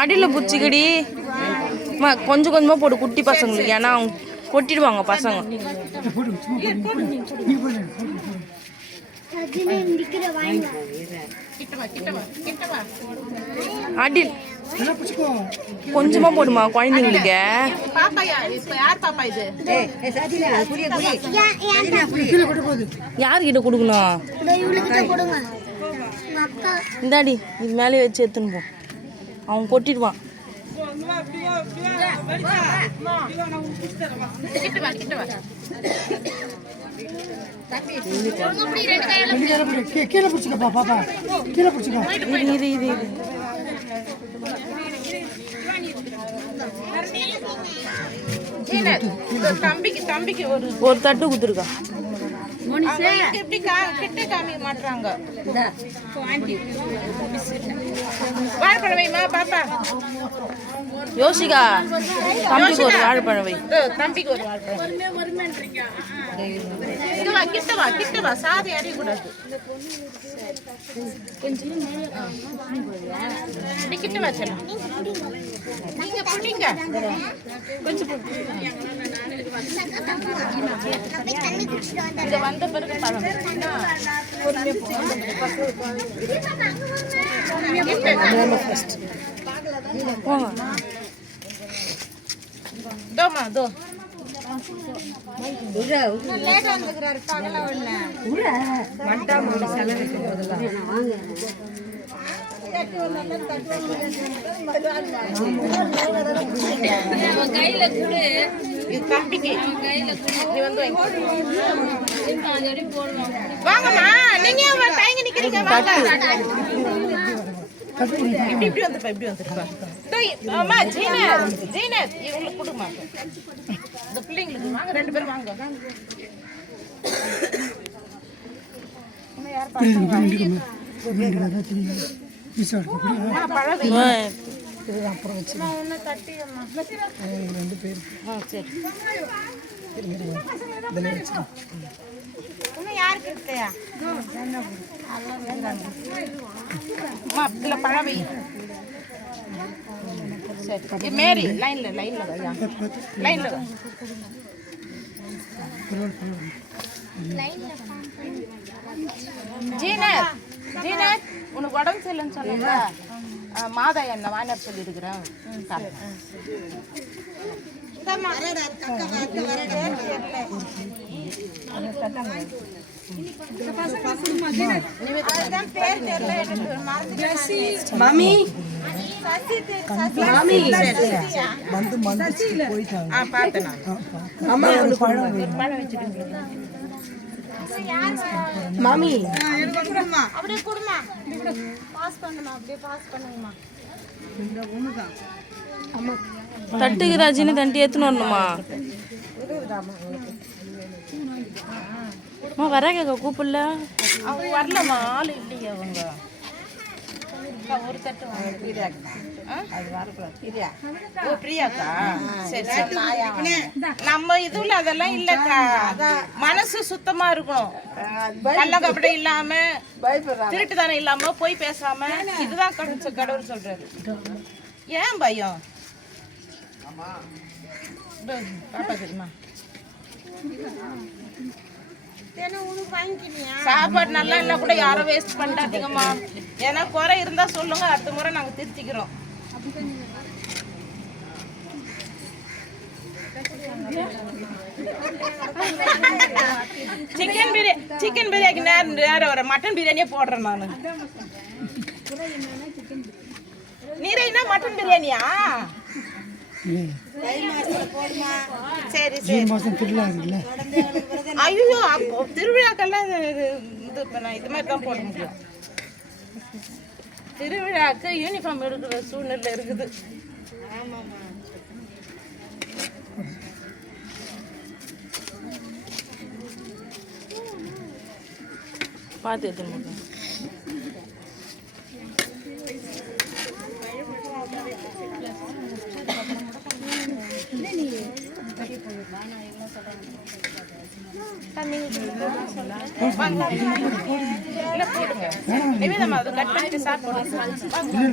அடியில் பிடிச்சிக்கடி கொஞ்சம் கொஞ்சமாக போடு குட்டி பசங்களுக்கு, ஏன்னா அவங்க கொட்டிடுவாங்க பசங்க. அடி கொஞ்சமா போடுமா குழந்தைங்களுக்கு. யார்கிட்ட கொடுக்கணும்? இந்தாடி இது மேலே வச்சு எடுத்துன்னு போ, அவன் கொட்டிடுவான். கீழே பிடிச்சிக்கப்பா பாப்பா, கீழே பிடிச்சிக்க. தம்பிக்கு ஒரு தட்டு குத்துருக்கா. யோசிக்கா தம்பிக்கு ஒரு வாழைப்பழம் வை. தம்பிக்கு ஒரு கிட்டவா சாதி அறியக்கூடாது. கிட்ட வச்சலாம் நீங்க பிடிங்க கொஞ்சம் இங்க வந்த பிறகு பழம் தோமா தோ வாங்கம்மா, நீங்க தயங்கி நிக்கிறீங்க. இப்படி வந்துருப்பா, இப்படி வந்துருப்பா. அம்மா ஜீனத் இவங்களுக்கு கொடுமா, இந்த பிள்ளைங்களுக்கு வாங்க, 2 பேரும் வாங்க. மேரி லைன்ல ஜீனத் உனக்கு உடம்பு சரியில்லைன்னு சொன்னீங்க. மாதா என்ன வாங்கினார் சொல்லியிருக்கிறேன். மாமி மாமி அப்படியே குடுமா, பாஸ் பண்ணுமா, அப்படியே பாஸ் பண்ணுங்கம்மா. தட்டுக்கு ராஜினி தண்டி ஏத்துன்னு வரணுமா? வர கேட்க கூப்பிடல, அவங்க வரலம்மா, ஆள் இல்லையே. அவங்க ஒரு தட்டு பிரியாக்கா. சரி சரி, நம்ம இதுல அதெல்லாம் இல்லக்கா. மனசு சுத்தமா இருக்கும், கள்ளக்கபடி இல்லாம, திருட்டுத்தனம் இல்லாம, போய் பேசாம, இதுதான் கடவுள் சொல்றாரு. ஏன் பயம்? பாப்பா தெரியுமா, சாப்பாடு நல்லா இல்ல கூட யாரும் வேஸ்ட் பண்ணிட்டாதீங்கம்மா. ஏன்னா குறை இருந்தா சொல்லுங்க, அடுத்த முறை நாங்க திருத்திக்கிறோம். சிக்கன் பிரியாணி நேரம் வர மட்டன் பிரியாணியே போடுறேன் நானு. நீரைனா மட்டன் பிரியாணியா? சரி சரி. ஐயோ, திருவிழாக்கெல்லாம் இது மாதிரி தான் போட முடியும். திருவிழாக்கு யூனிஃபார்ம் எடுக்கிற சூழ்நிலை இருக்குது. பார்த்து எடுத்துன்னு நிவேதமா அது கட் பண்ணிட்டு சாப்பிடுவோம்.